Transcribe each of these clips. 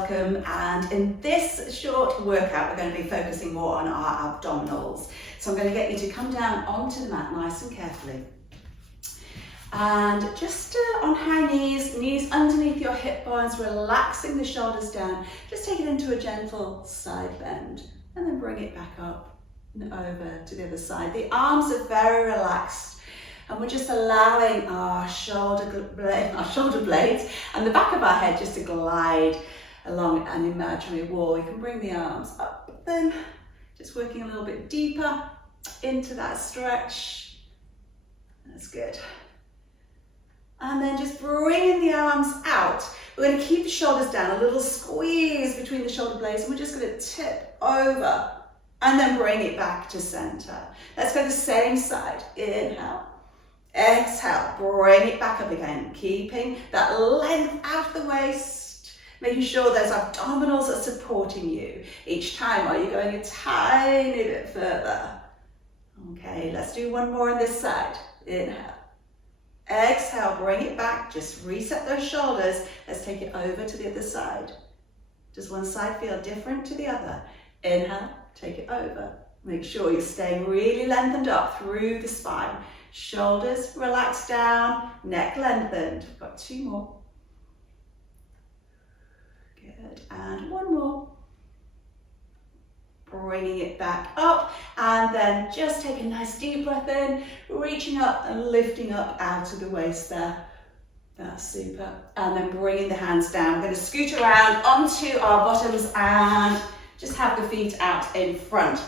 welcome, and in this short workout we're going to be focusing more on our abdominals. So I'm going to get you to come down onto the mat nice and carefully, and just on high knees underneath your hip bones, relaxing the shoulders down. Just take it into a gentle side bend and then bring it back up and over to the other side. The arms are very relaxed, and we're just allowing our shoulder blades and the back of our head just to glide along an imaginary wall. You can bring the arms up, but then just working a little bit deeper into that stretch. That's good. And then just bringing the arms out. We're going to keep the shoulders down, a little squeeze between the shoulder blades, and we're just going to tip over and then bring it back to center. Let's go the same side. Inhale. Exhale, bring it back up again, keeping that length out of the waist, making sure those abdominals are supporting you. Each time, are you going a tiny bit further? Okay, let's do one more on this side. Inhale. Exhale, bring it back, just reset those shoulders. Let's take it over to the other side. Does one side feel different to the other? Inhale, take it over. Make sure you're staying really lengthened up through the spine. Shoulders relaxed down, neck lengthened. We've got two more. Good, and one more. Bringing it back up, and then just take a nice deep breath in, reaching up and lifting up out of the waist there. That's super. And then bringing the hands down. We're going to scoot around onto our bottoms and just have the feet out in front.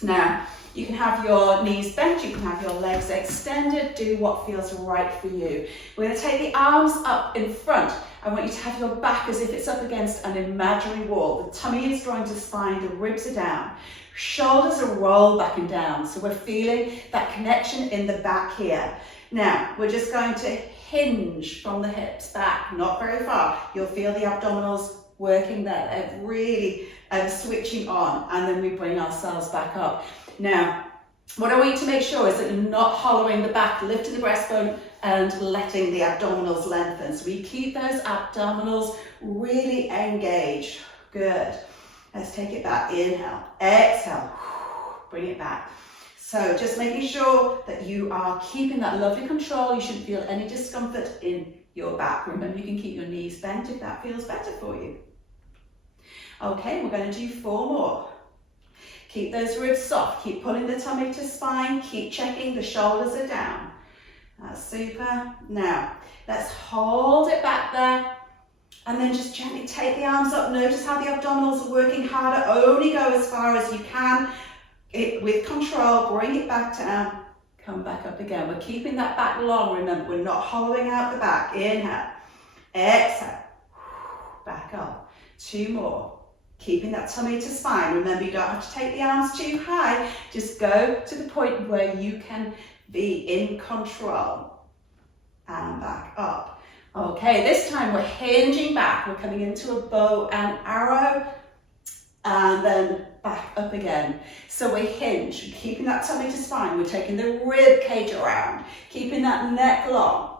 Now, you can have your knees bent, you can have your legs extended, do what feels right for you. We're going to take the arms up in front. I want you to have your back as if it's up against an imaginary wall. The tummy is drawing to spine, the ribs are down. Shoulders are rolled back and down, so we're feeling that connection in the back here. Now, we're just going to hinge from the hips back, not very far. You'll feel the abdominals working there. They're really switching on, and then we bring ourselves back up. Now, what I want you to make sure is that you're not hollowing the back, lifting the breastbone and letting the abdominals lengthen. So we keep those abdominals really engaged. Good. Let's take it back. Inhale, exhale, bring it back. So just making sure that you are keeping that lovely control. You shouldn't feel any discomfort in your back. Remember, you can keep your knees bent if that feels better for you. Okay, we're going to do 4 more. Keep those ribs soft, keep pulling the tummy to spine, keep checking the shoulders are down. That's super. Now, let's hold it back there, and then just gently take the arms up. Notice how the abdominals are working harder. Only go as far as you can. With control, bring it back down, come back up again. We're keeping that back long, remember, we're not hollowing out the back. Inhale, exhale, back up. 2 more. Keeping that tummy to spine. Remember, you don't have to take the arms too high. Just go to the point where you can be in control. And back up. Okay, this time we're hinging back. We're coming into a bow and arrow. And then back up again. So we hinge, keeping that tummy to spine. We're taking the rib cage around. Keeping that neck long.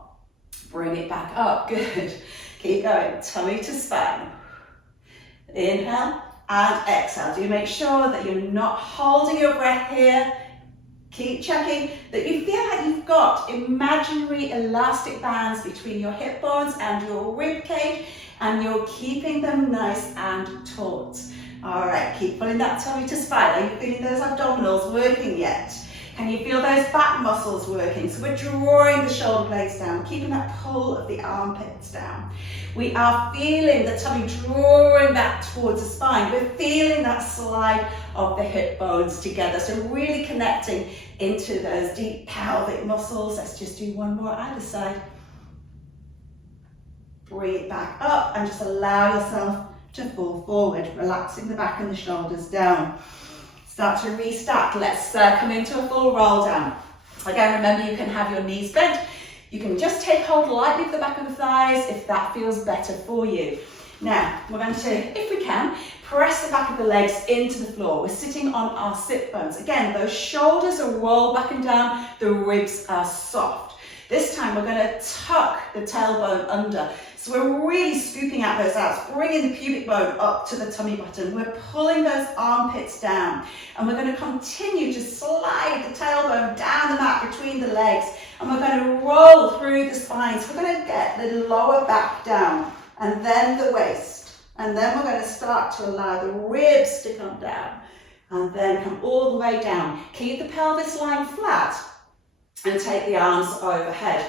Bring it back up. Good. Keep going. Tummy to spine. Inhale and exhale. Do make sure that you're not holding your breath here. Keep checking that you feel like you've got imaginary elastic bands between your hip bones and your rib cage, and you're keeping them nice and taut. All right, keep pulling that tummy to spine. Are you feeling those abdominals working yet? Can you feel those back muscles working? So we're drawing the shoulder blades down, keeping that pull of the armpits down. We are feeling the tummy drawing back towards the spine. We're feeling that slide of the hip bones together. So really connecting into those deep pelvic muscles. Let's just do 1 more either side. Bring it back up and just allow yourself to fall forward, relaxing the back and the shoulders down. Start to restack. Let's come into a full roll down. Again, remember, you can have your knees bent. You can just take hold lightly of the back of the thighs if that feels better for you. Now, we're going to, if we can, press the back of the legs into the floor. We're sitting on our sit bones. Again, those shoulders are rolled back and down. The ribs are soft. This time, we're going to tuck the tailbone under. So we're really scooping out those abs, bringing the pubic bone up to the tummy button. We're pulling those armpits down, and we're going to continue to slide the tailbone down the mat between the legs, and we're going to roll through the spine. So we're going to get the lower back down, and then the waist, and then we're going to start to allow the ribs to come down, and then come all the way down. Keep the pelvis lying flat, and take the arms overhead.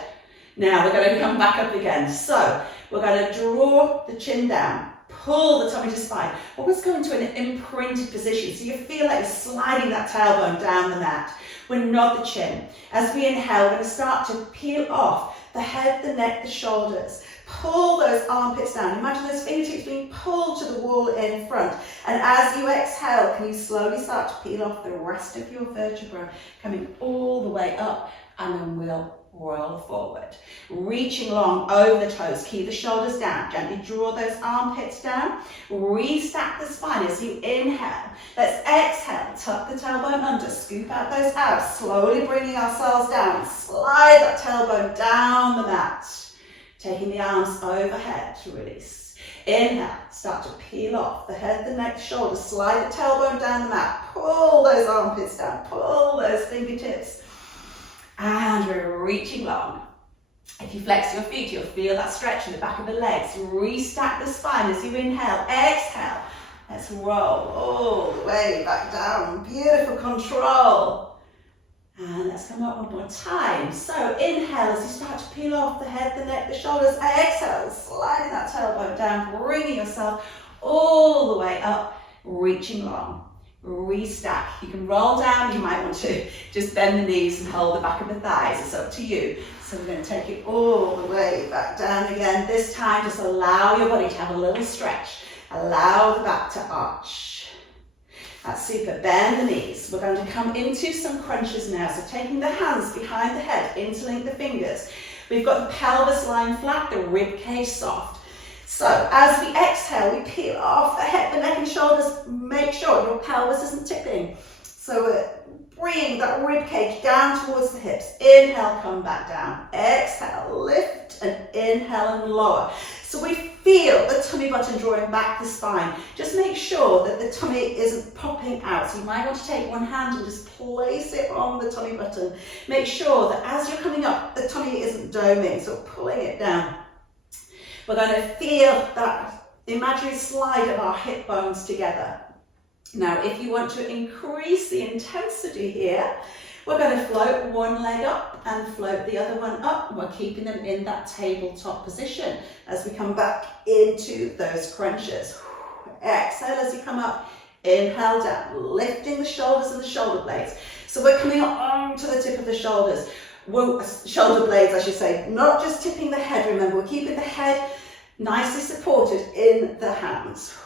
Now we're going to come back up again. So we're going to draw the chin down, pull the tummy to spine. Always go into an imprinted position, so you feel like you're sliding that tailbone down the mat. We're not the chin. As we inhale, we're going to start to peel off the head, the neck, the shoulders. Pull those armpits down. Imagine those fingertips being pulled to the wall in front. And as you exhale, can you slowly start to peel off the rest of your vertebra, coming all the way up, and then we'll roll forward. Reaching long over the toes, keep the shoulders down, gently draw those armpits down, restack the spine as you inhale. Let's exhale, tuck the tailbone under, scoop out those abs, slowly bringing ourselves down, slide that tailbone down the mat, taking the arms overhead to release. Inhale, start to peel off the head, the neck, the shoulders, slide the tailbone down the mat, pull those armpits down, pull those fingertips, and we're reaching long. If you flex your feet, you'll feel that stretch in the back of the legs. Restack the spine as you inhale. Exhale. Let's roll all the way back down. Beautiful control. And let's come up one more time. So inhale as you start to peel off the head, the neck, the shoulders. Exhale, sliding that tailbone down, bringing yourself all the way up, reaching long. Restack. You can roll down, you might want to just bend the knees and hold the back of the thighs, it's up to you. So we're going to take it all the way back down again. This time just allow your body to have a little stretch. Allow the back to arch. That's super. Bend the knees. We're going to come into some crunches now. So taking the hands behind the head, interlink the fingers. We've got the pelvis lying flat, the rib cage soft. So as we exhale, we peel off the head, the neck and shoulders. Make sure your pelvis isn't tipping. So we're bringing that rib cage down towards the hips. Inhale, come back down. Exhale, lift and inhale and lower. So we feel the tummy button drawing back the spine. Just make sure that the tummy isn't popping out. So you might want to take one hand and just place it on the tummy button. Make sure that as you're coming up, the tummy isn't doming, so pulling it down. We're going to feel that imaginary slide of our hip bones together. Now, if you want to increase the intensity here, we're going to float one leg up and float the other one up. We're keeping them in that tabletop position as we come back into those crunches. Exhale as you come up, inhale down, lifting the shoulders and the shoulder blades. So we're coming on to the tip of the shoulders. Shoulder blades, I should say, not just tipping the head. Remember, we're keeping the head nicely supported in the hands.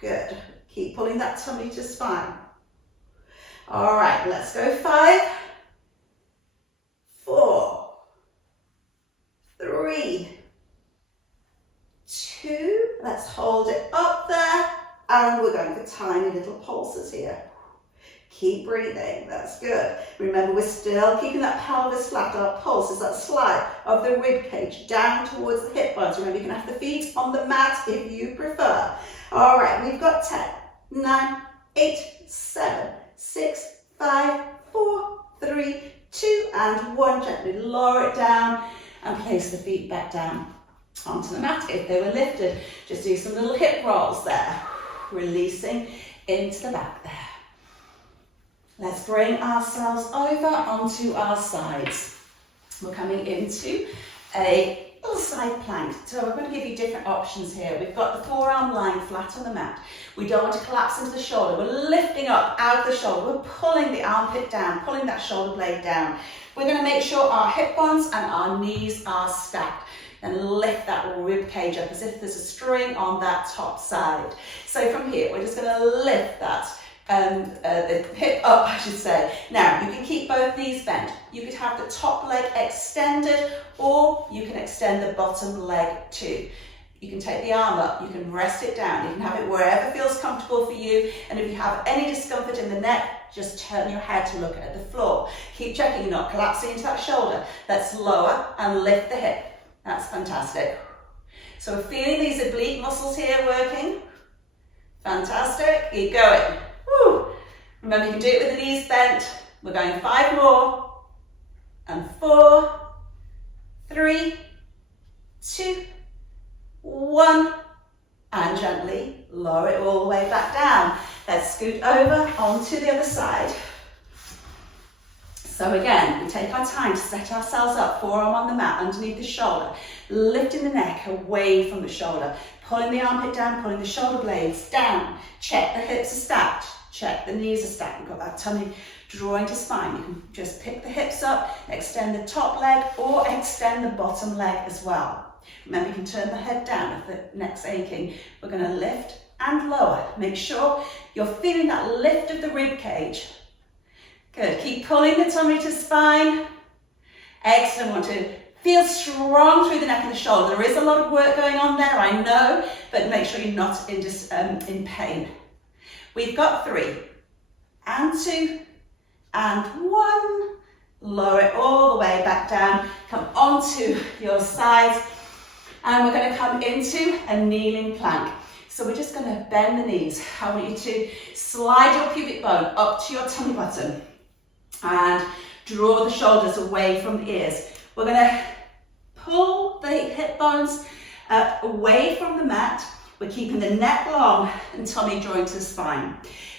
Good. Keep pulling that tummy to spine. All right, let's go. 5, 4, 3, 2. Let's hold it up there, and we're going for tiny little pulses here. Keep breathing, that's good. Remember, we're still keeping that pelvis flat. Our pulse is that slide of the rib cage down towards the hip bones. Remember, you can have the feet on the mat if you prefer. All right, we've got 10, 9, 8, 7, 6, 5, 4, 3, 2, and 1. Gently lower it down and place the feet back down onto the mat if they were lifted. Just do some little hip rolls there, releasing into the back there. Let's bring ourselves over onto our sides. We're coming into a little side plank. So we're going to give you different options here. We've got the forearm lying flat on the mat. We don't want to collapse into the shoulder. We're lifting up out of the shoulder. We're pulling the armpit down, pulling that shoulder blade down. We're going to make sure our hip bones and our knees are stacked. And lift that rib cage up as if there's a string on that top side. So from here, we're just going to lift that the hip up, I should say. Now, you can keep both knees bent. You could have the top leg extended, or you can extend the bottom leg too. You can take the arm up, you can rest it down, you can have it wherever feels comfortable for you, and if you have any discomfort in the neck, just turn your head to look at the floor. Keep checking you're not collapsing into that shoulder. Let's lower and lift the hip. That's fantastic. So we're feeling these oblique muscles here working. Fantastic, keep going. Woo. Remember, you can do it with the knees bent. We're going 5 more, and 4, 3, 2, 1, and gently lower it all the way back down. Let's scoot over onto the other side. So again, we take our time to set ourselves up, forearm on the mat, underneath the shoulder, lifting the neck away from the shoulder, pulling the armpit down, pulling the shoulder blades down. Check the hips are stacked, check the knees are stacked. We've got that tummy drawing to spine. You can just pick the hips up, extend the top leg, or extend the bottom leg as well. Remember, you can turn the head down if the neck's aching. We're going to lift and lower. Make sure you're feeling that lift of the rib cage. Good, keep pulling the tummy to spine. Excellent, want to feel strong through the neck and the shoulder. There is a lot of work going on there, I know, but make sure you're not in pain. We've got 3, and 2, and 1. Lower it all the way back down. Come onto your sides, and we're going to come into a kneeling plank. So we're just going to bend the knees. I want you to slide your pubic bone up to your tummy button and draw the shoulders away from the ears. We're going to pull the hip bones away from the mat. We're keeping the neck long and tummy drawing to the spine.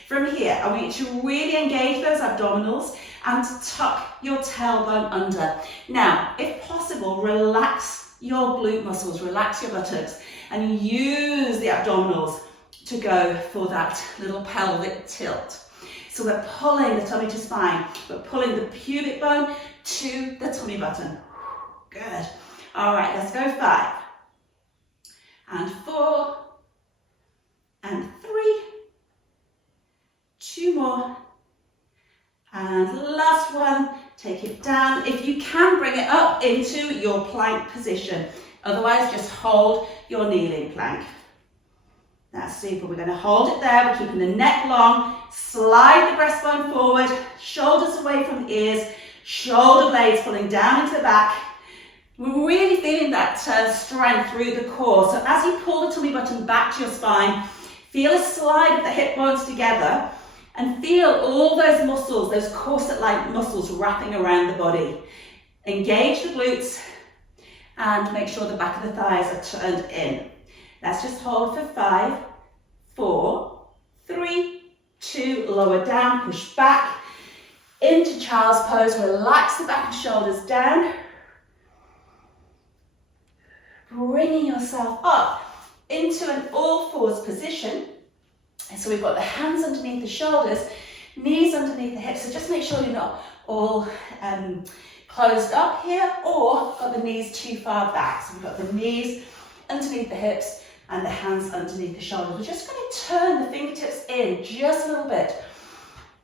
From here, I want you to really engage those abdominals and to tuck your tailbone under. Now, if possible, relax your glute muscles, relax your buttocks, and use the abdominals to go for that little pelvic tilt. So we're pulling the tummy to spine. We're pulling the pubic bone to the tummy button. Good. All right, let's go 5, and 4, and 3, 2 more, and last one. Take it down. If you can, bring it up into your plank position. Otherwise, just hold your kneeling plank. That's super. We're going to hold it there. We're keeping the neck long. Slide the breastbone forward, shoulders away from the ears, shoulder blades pulling down into the back. We're really feeling that strength through the core. So as you pull the tummy button back to your spine, feel a slide of the hip bones together and feel all those muscles, those corset-like muscles wrapping around the body. Engage the glutes and make sure the back of the thighs are turned in. Let's just hold for 5, 4, 3, 2, lower down, push back into child's pose. Relax the back and shoulders down. Bringing yourself up into an all-fours position. And so we've got the hands underneath the shoulders, knees underneath the hips. So just make sure you're not all closed up here or got the knees too far back. So we've got the knees underneath the hips and the hands underneath the shoulders. We're just going to turn the fingertips in just a little bit.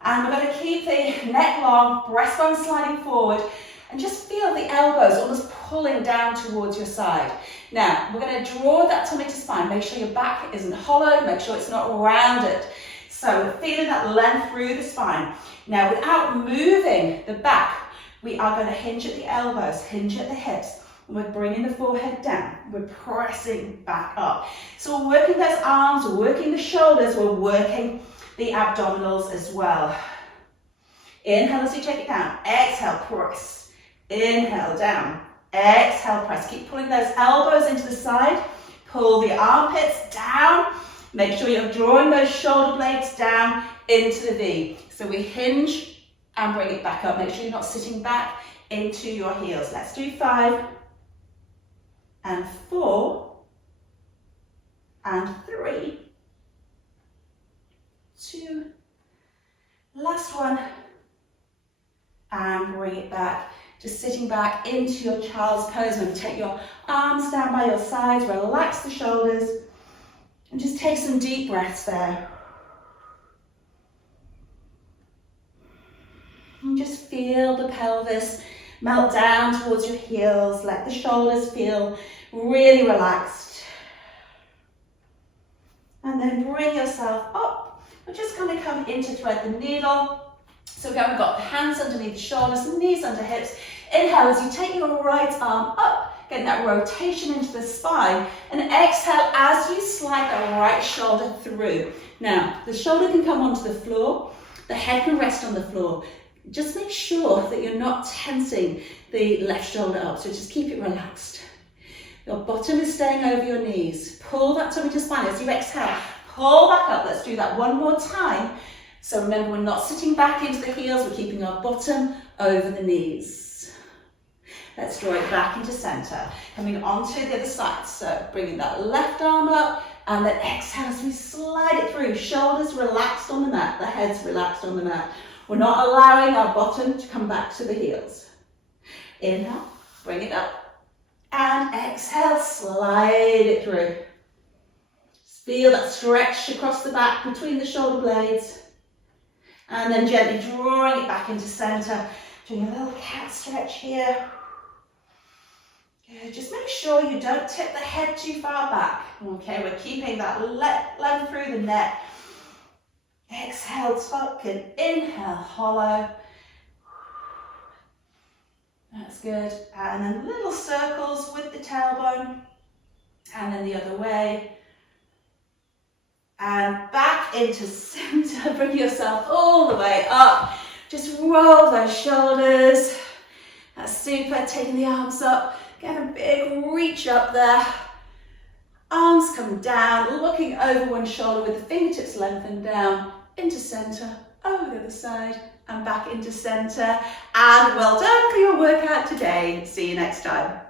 And we're going to keep the neck long, breastbone sliding forward, and just feel the elbows almost pulling down towards your side. Now, we're going to draw that tummy to spine. Make sure your back isn't hollow. Make sure it's not rounded. So we're feeling that length through the spine. Now, without moving the back, we are going to hinge at the elbows, hinge at the hips. And we're bringing the forehead down. We're pressing back up. So we're working those arms, we're working the shoulders, we're working the abdominals as well. Inhale as you take it down. Exhale, press. Inhale, down. Exhale, press. Keep pulling those elbows into the side. Pull the armpits down. Make sure you're drawing those shoulder blades down into the V. So we hinge and bring it back up. Make sure you're not sitting back into your heels. Let's do 5, and 4, and 3, 2, last one, and bring it back. Just sitting back into your child's pose. Maybe take your arms down by your sides, relax the shoulders, and just take some deep breaths there. And just feel the pelvis melt down towards your heels. Let the shoulders feel really relaxed. And then bring yourself up. We're just going to come in to thread the needle. So again, we've got the hands underneath the shoulders, knees under hips. Inhale as you take your right arm up getting that rotation into the spine. And exhale as you slide the right shoulder through. Now, the shoulder can come onto the floor, the head can rest on the floor. Just make sure that you're not tensing the left shoulder up, so just keep it relaxed. Your bottom is staying over your knees. Pull that tummy to spine as you exhale. Pull back up. Let's do that one more time. So remember, we're not sitting back into the heels, we're keeping our bottom over the knees. Let's draw it back into center. Coming onto the other side. So bringing that left arm up and then exhale as we slide it through. Shoulders relaxed on the mat, the head's relaxed on the mat. We're not allowing our bottom to come back to the heels. Inhale, bring it up. And exhale, slide it through. Feel that stretch across the back between the shoulder blades. And then gently drawing it back into center. Doing a little cat stretch here. Good. Just make sure you don't tip the head too far back. Okay, we're keeping that length through the neck. Exhale, tuck, and inhale, hollow. That's good. And then little circles with the tailbone. And then the other way. And back into center. Bring yourself all the way up. Just roll those shoulders. That's super. Taking the arms up. Get a big reach up there. Arms come down. Looking over one shoulder with the fingertips lengthened down. Into center. Over the other side. And back into center. And well done for your workout today. See you next time.